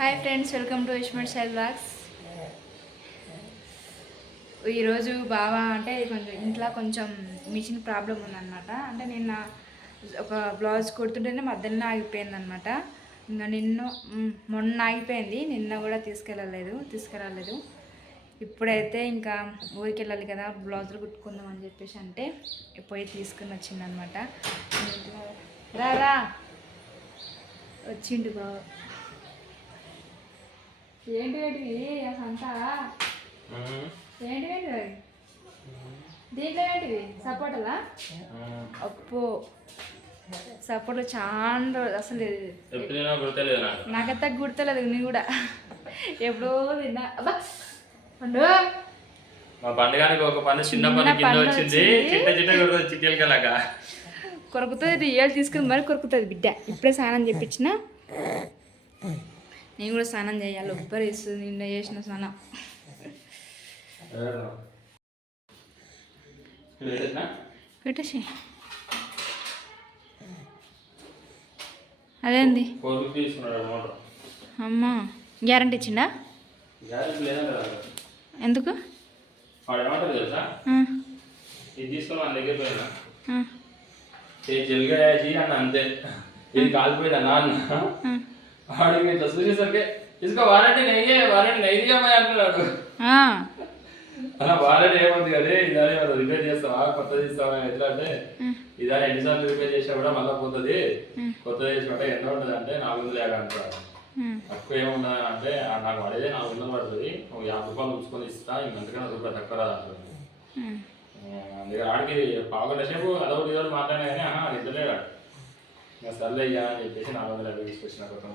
Hi friends welcome to ఇష్మర్ cell blogs ఈరోజు బాగా అంటే కొంచెం ఇంట్లో కొంచెం మిషన్ ప్రాబ్లం ఉందన్నమాట. అంటే నిన్న ఒక బ్లౌజ్ కుడుతుంటేనే మధ్యలో ఆగిపోయింది అనమాట ఇంకా నిన్న మొన్న ఆగిపోయింది నిన్న కూడా తీసుకెళ్ళలేదు తీసుకురాలేదు. ఇప్పుడైతే ఇంకా ఊరికి వెళ్ళాలి కదా బ్లౌజులు కుట్టుకుందాం అని చెప్పేసి అంటే పోయి తీసుకుని వచ్చిందనమాట రా రా. వచ్చిండు బావ. ఏంటి ఏంటివి అంతా? ఏంటి ఏంటివి దీంట్లో ఏంటివి సపోటలా? అప్పు సపోటలు చాలా అసలు నాకంతా గుర్తులేదు నీ కూడా. ఎప్పుడో తిన్నా. అబ్బా. పండు. మా పండుగానికి ఒక పని చిన్న కింద వచ్చింది. చిట్ట చిట్ట కొడుతుంది కొరుకుతుంది ఏళ్ళు తీసుకుని మరి కొరుకుతుంది బిడ్డ. ఇప్పుడే స్నానం చేపించిన. నేను కూడా స్నానం చేయాలి. ఉబ్బరి ఇస్తుంది నిన్న చేసిన స్నానం. పెట్టేసి. అదేంది? అమ్మా గ్యారంటీ ఇచ్చిండా? ఎందుకు? అంతే. ఇది కాలిపోయిందన్నా అన్న ఆ. వాడికి ఇట్లా చూసేసరికి ఇసుక వారంటీ నెయ్యే వారంటీ నెయ్యి అమ్మాయి అంటున్నాడు. వారంటీ ఏముంది కదా ఇదాని మనం రిపేర్ చేస్తావా? కొత్తది ఇస్తావా? ఎట్లా అంటే ఇదాని ఎన్నిసార్లు రిపేర్ చేసినా కూడా మళ్ళీ పోతుంది కొత్తది చేసినట్టే ఎంత ఉంటుంది అంటే నాలుగు వందలు యాభై ఉమ్, తక్కువ ఏముంటుంది అంటే నాకు పడేది నాలుగు వందలు పడుతుంది ఒక యాభై రూపాయలు ఉంచుకొని ఇస్తా ఇంకంతకన్నా రూపాయలు తక్కువ రాదు అంటుంది. అందుకే ఆడికి పావుగంట సేపు అదొకటి ఇదొకటి మాట్లాడినా కానీ ఇద్దలేడు ఇంకా సర్లే అయ్యా అని చెప్పేసి నాలుగు వందల యాభై తీసుకొచ్చిన కొత్త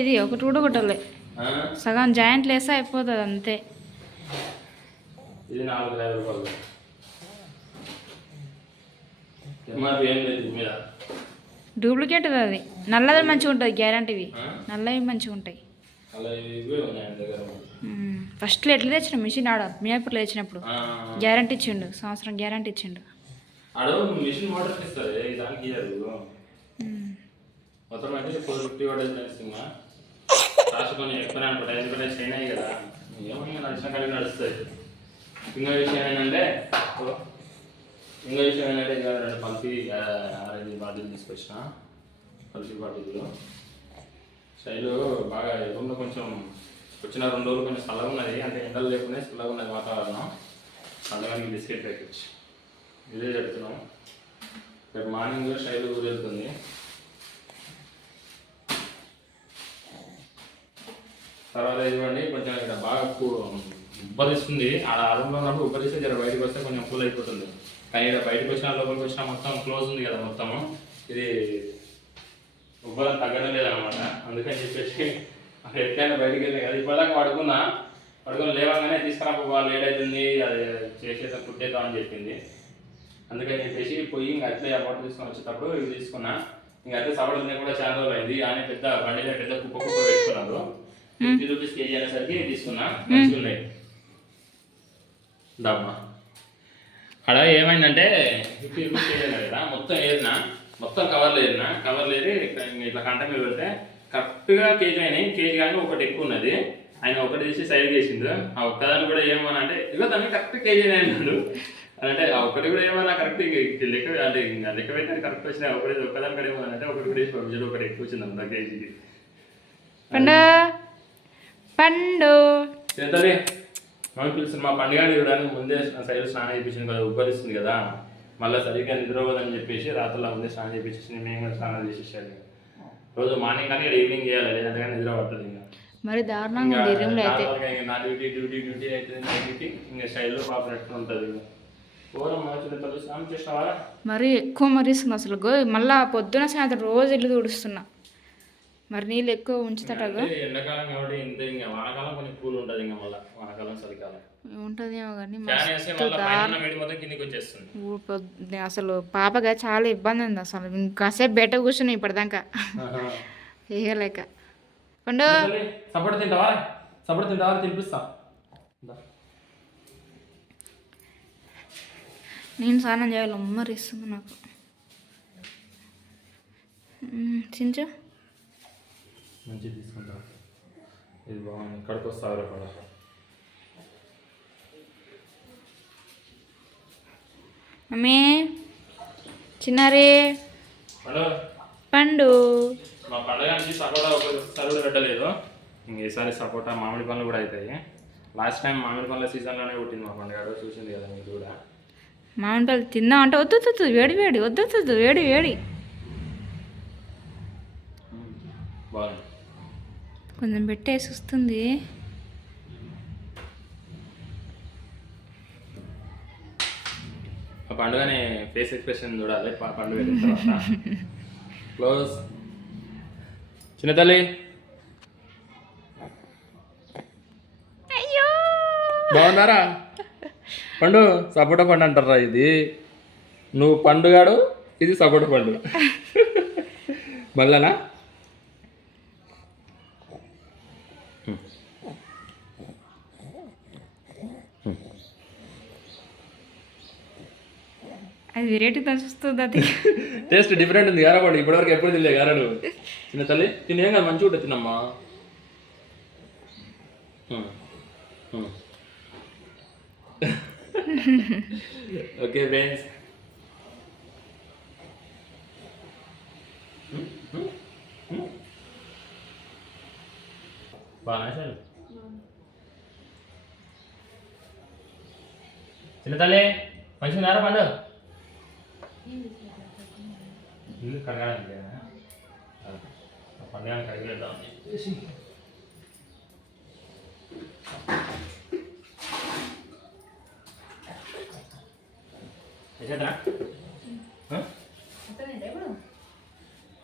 ఇది ఒకటి కూడా కొట్టాలి? సగం జాయింట్లు వేస్తే అయిపోతుంది అంతే. ఇది నాలుగు వందల యాభై రూపాయలు. ఎంఆర్పి ఏం లేదు దీని మీద? డూప్లికేట్ అది. నల్లది మంచిగా ఉంటుంది గ్యారంటీవి? నల్లవి మంచిగా ఉంటాయి. ఫస్ట్లో ఎట్లా తెచ్చిన మిషన్ ఆడ మియాపూర్లో తెచ్చినప్పుడు. గ్యారంటీ ఇచ్చిండు సంవత్సరం గ్యారంటీ ఇచ్చిండు. ఆడ మిషన్ మోటార్ ఇస్తారు దానికి ఇయ్యారు మొత్తం అంటే ఫోర్ ఫిఫ్టీ పడేది నడుస్తుందా కాస్ట్ కొంచెం ఎక్కువనే అనుకుంటా. ఎందుకంటే చైనా కదా. ఏమైనా నడిచిన కలిగి నడుస్తుంది ఇంకో విషయం ఏంటంటే ఇంకో విషయం ఏంటంటే ఇంకా రెండు పల్పి ఆరెంజ్ బాటిల్ తీసుకొచ్చిన. Pulpy bottle. శైలు బాగా రూమ్లో కొంచెం వచ్చిన రెండు రోజులు కొంచెం చల్లగా ఉన్నది. అంటే ఎండలు లేకుండా చల్లగా ఉన్నది వాతావరణం. అందుకని బిస్కెట్ ప్యాకెట్ ఇదే చెప్తున్నాం. రేపు మార్నింగ్ శైలు కుదురుతుంది తర్వాత ఇవ్వండి కొంచెం ఇక్కడ బాగా ఉబ్బరిస్తుంది. ఆ రూమ్లో ఉన్నప్పుడు ఉబ్బరిస్తే జర బయటకు వస్తే కొంచెం కూల్ అయిపోతుంది. కానీ ఇక్కడ బయటకు వచ్చిన లోపలికి వచ్చినా మొత్తం క్లోజ్ ఉంది కదా మొత్తము. ఇది ఉబ్బరం తగ్గడం లేదనమాట అందుకని చెప్పేసి ఎట్లయినా బయటికి వెళ్ళి కదా. ఇప్పటిదాకా పడుకున్నా. పడుకుని లేవగానే తీసుకురాకపోవాలి లేట్ అవుతుంది. అది చేసేదా కుట్టేద్దాం అని చెప్పింది. అందుకని చెప్పేసి పోయి ఇంకా అట్లే అమౌంట్ తీసుకొని వచ్చేటప్పుడు ఇవి తీసుకున్నా. ఇంకా అట్లే సవడలు కూడా చాలా రోజులు అయింది. ఆయన పెద్ద బండి మీద పెద్ద కుప్ప కుప్ప పెట్టుకున్నారు. ఫిఫ్టీ రూపీస్ కేజీ అనేసరికి తీసుకున్నా. మంచిగా ఉన్నాయి. దమ్మా. అక్కడ ఏమైందంటే ఫిఫ్టీ రూపీస్ కేజీ అన్నారు కదా మొత్తం ఏరినా మొత్తం కవర్లు ఏరినా కవర్లు ఏరి ఇట్లా కంట మీద పెడితే కరెక్ట్గా కేజీ అయినాయి. కేజీ కానీ ఒకటి ఎక్కువ ఉన్నది. ఆయన ఒకటి తీసి సైడ్ చేసిండు. ఆ ఒక్కదాన్ని కూడా ఏమన్నా అంటే ఇగో దాన్ని కరెక్ట్ కేజీ అన్నాడు. అని అంటే ఒకటి కూడా ఏమన్నా కరెక్ట్ లెక్క అంటే ఇంకా లెక్క పెట్టినది కరెక్ట్ వచ్చిన ఒకటి ఒక్కదాని కూడా ఏమన్నా అంటే ఒకటి కూడా వేసి పంపించాడు ఒకటి ఎక్కువ వచ్చింది అంత కేజీకి. పండు. పండు. ఎంతది మమ్మీ పిలుస్తుంది మా పండుగ చూడడానికి ముందే సైడ్ స్నానం చేయించింది కదా ఉబ్బరిస్తుంది కదా. మళ్ళీ సరిగ్గా నిద్రపోదని చెప్పేసి రాత్రిలో ముందే స్నానం చేయించేసి మేము కూడా స్నానం చేసేసాడు రోజు మార్నింగ్ కానీ ఇక్కడ ఈవినింగ్ చేయాలి లేదంటే నిద్ర పడుతుంది ఇంకా. మరి దారుణంగా అయితే. ఇంకా నా డ్యూటీ డ్యూటీ డ్యూటీ నా డ్యూటీ ఇంకా స్టైల్లో పాపం ఎట్లా ఉంటుంది ఘోరం మరీ ఎక్కువ మరీస్తుంది అసలు గో మళ్ళా పొద్దున సాయంత్రం రోజు ఇల్లు తుడుస్తున్నా. మరి నీళ్ళు ఎక్కువ ఉంచుతాటగా అంటే ఎండాకాలం కాబట్టి ఇంత ఇంకా వానాకాలం కొంచెం కూల్ ఉంటుంది ఇంకా మళ్ళీ. వానాకాలం చలికాలం. ఉంటుందేమో కానీ మస్తు అసలు పాపగా చాలా ఇబ్బంది ఉంది అసలు. ఇంకాసేపు బయట కూర్చుని ఇప్పటిదాకా. వేయలేక పండు. సపోర్ట్ తింటావా? సపోర్ట్ తింటావా? తినిపిస్తా. నేను స్నానం చేయాలి ఉమ్మరిస్తుంది నాకు. చించు. మంచిది తీసుకుంటా. ఇది బాగుంది. ఇక్కడికి వస్తారు అక్కడ మమ్మీ చిన్నారే. పండు. మా పండగకి సపోటా ఒకసారి పెట్టలేదు. ఇంక ఈసారి సపోటా మామిడి పనులు కూడా అవుతాయి లాస్ట్ టైం మామిడి పండ్ల సీజన్లోనే పుట్టింది మా పండుగ. చూసింది కదా మీరు కూడా. మామిడి పళ్ళు తిందాం అంటే వద్దు వేడి వేడి వద్దు వేడి వేడి. కొంచెం పెట్టేసి వస్తుంది. ఆ పండుగని ఫేస్ ఎక్స్ప్రెషన్ చూడాలి పండుగ క్లోజ్. చిన్న తల్లి. అయ్యో! బాగున్నారా? పండు సపోటా పండు అంటారా ఇది? నువ్వు పండుగాడు ఇది సపోటా పండు. మళ్ళనా అది వెరైటీతో చూస్తుంది టేస్ట్ డిఫరెంట్ ఉంది గారా పండు ఇప్పటివరకు ఎప్పుడు తినలే గారా నువ్వు? చిన్న తల్లి తినేం కదా మంచిగా ఉంటుంది తినమ్మా. ఓకే ఫ్రెండ్స్ బాగా సార్ చిన్న తల్లి మంచిగా నారా పండు ఇల్లు కడగడానికి పండుగ కడిగేద్దాం చేసేద్రా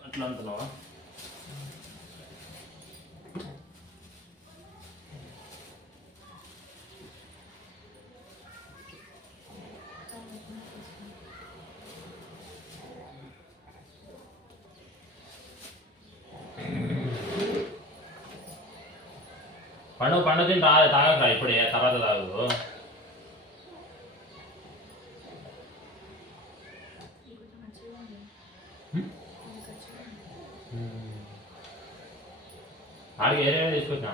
అట్లా అంటున్నావా? పండుగ పండుగ తిని రా తాగక ఇప్పుడే తర్వాత తాగు ఆడికి ఏరియా తీసుకొచ్చిన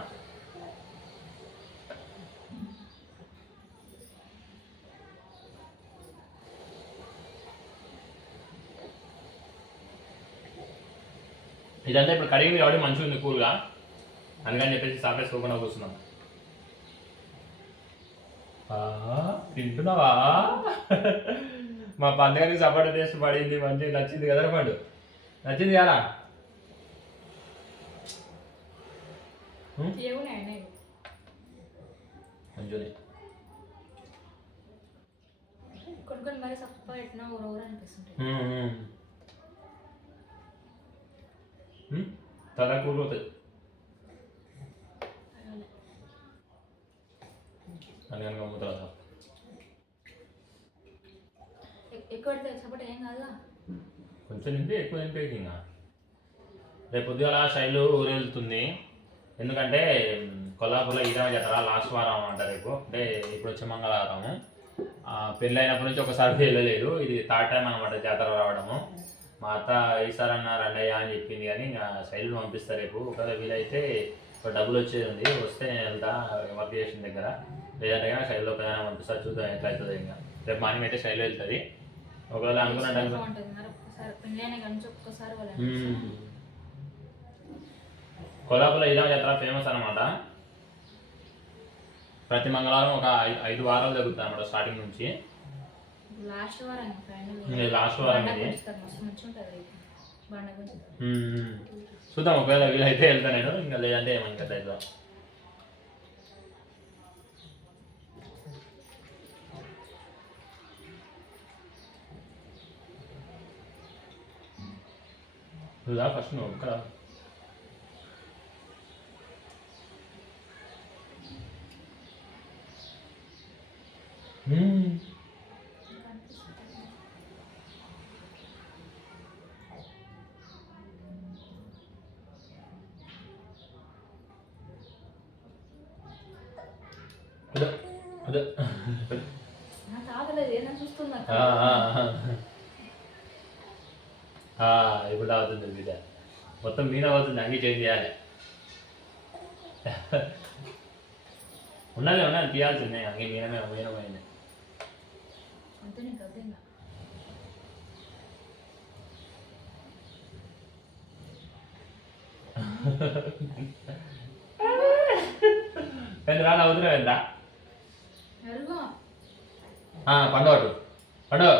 ఇదంతా ఇప్పుడు కడిగింది కాబట్టి మంచిగా ఉంది కూల్గా. అందుకని చెప్పేసి సాపేసుకోకుండా కూర్చున్నాం. ఆ, తింటున్నావా? మా పండుగకి సపోటా టేస్ట్ పడింది మంచిగా నచ్చింది కదా పండు నచ్చింది కదా? మంచిది కొన్ని కొన్ని మరి సప్ప పెట్టినా ఊరూరు తల కూలిపోతుంది అందుకని గమ్ముతుంది సార్ ఎక్కువ పెడితే సపోర్ట్ ఏం కొంచెం నింపి ఎక్కువ నింపేకి ఇంకా రేపు పొద్దుగాల శైలు ఊరెళ్తుంది ఎందుకంటే కొల్లాపూర్లో ఈరామ జాతర లాస్ట్ వారం అంట రేపు అంటే ఇప్పుడు వచ్చే మంగళవారము ఆ, పెళ్ళి అయినప్పటి నుంచి ఒకసారి వెళ్ళలేదు ఇది థర్డ్ టైం అనమాట జాతర రావడము మా అత్త ఈసారి అన్న రండయ్య అని చెప్పింది కానీ ఇంకా శైలిని పంపిస్తా రేపు. ఒకవేళ వీలైతే ఒక డబ్బులు వచ్చేది ఉంది. వస్తే నేను వెళ్తా వర్క్ చేసిన దగ్గర. లేదంటే కానీ శైలిలో ఒకదాన్ని పంపిస్తా చూద్దాం ఎట్లా అవుతుంది ఇంకా. రేపు మార్నింగ్ అయితే శైలి వెళ్తుంది. ఒకవేళ అనుకున్న టైం బాగుంటుంది మరి ఒక్కసారి పెళ్ళైన కానీ ఒక్కసారి వాళ్ళు కొల్లాపురం ఇదా జాతర ఫేమస్ అనమాట ప్రతి మంగళవారం ఒక ఐదు వారాలు జరుగుతుంది అనమాట స్టార్టింగ్ నుంచి. లాస్ట్ వారం ఫైనల్ లాస్ట్ వారం ఇది. చూద్దాం ఒకవేళ వీలైతే వెళ్తా నేను. ఇంకా లేదంటే ఏమని కదా నువ్వుదా ఫస్ట్ నువ్వు కదా మ్మ్. అదే అదే నా తాగలేదు ఏదైనా చూస్తున్నా ఆ, ఆ, ఆ. ఆ, ఇప్పుడు తాగుతుంది బిడ్డ మొత్తం మీద అవుతుంది అంగి చేంజ్ చేయాలి ఉన్నది ఉన్నది తీయాల్సిందే అంగి మీనమే మీనమైంది అంతే నీకు అదే ఇంకా. ఎంత రాళ్ళు అవుతున్నావు ఎంత ఎరుగు పండు.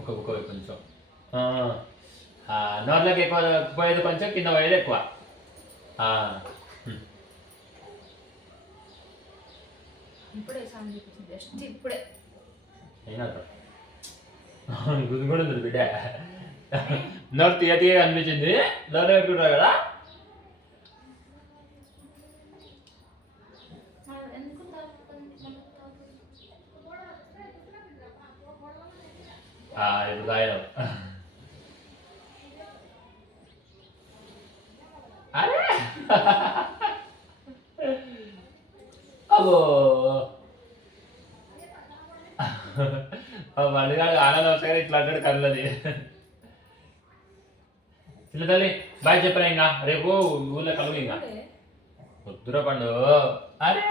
ఒక ఒక కొంచెం నోట్లోకి ఎక్కువ పోయేది కొంచెం కింద పోయేది ఎక్కువ. ఇప్పుడే జస్ట్ ఇప్పుడే. అయినా గుంజు కూడా ఉంది బిడ్డ. నోట్ తీయ తీయ అనిపించింది. నోట్ పెట్టుకుంటావు కదా ఎందుకు ఆ, ఇప్పుడు తాగినాం అబ్బో మళ్ళీగాడు ఆనందం వచ్చాక ఇట్లా అంటాడు కళ్ళది చిన్న తల్లి బాయ్ చెప్పరా ఇంకా రేపు ఊళ్ళో కలుగు ఇంకా వద్దురా పండు. అరే.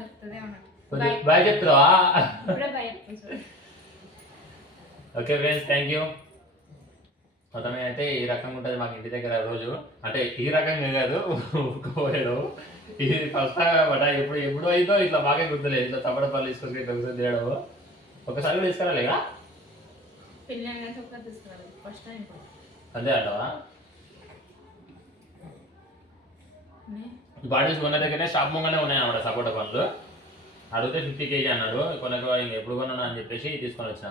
చెప్తుంది బాయ్. భయం ఓకే ఫ్రెండ్స్ థ్యాంక్ యూ మొత్తం అయితే ఈ రకంగా ఉంటుంది మాకు ఇంటి దగ్గర రోజు. అంటే ఈ రకంగా కాదు పోయాడు ఇది ఫస్ట్ బట్ ఎప్పుడు ఎప్పుడు అయిందో ఇట్లా బాగా గుర్తులేదు. ఇట్లా చప్పడపల్లి తీసుకొచ్చి ఇట్లా కూర్చొని తీయడం ఒకసారి కూడా తీసుకురాలేగా పెళ్ళి అంతే అంటావా? బాడీస్ కొన్న దగ్గరనే షాప్ ముంగానే ఉన్నాయి అన్నమాట సపోటా పండ్లు అడిగితే ఫిఫ్టీ కేజీ అన్నాడు. కొనక ఎప్పుడు కొన్నాను అని చెప్పేసి తీసుకొని వచ్చిన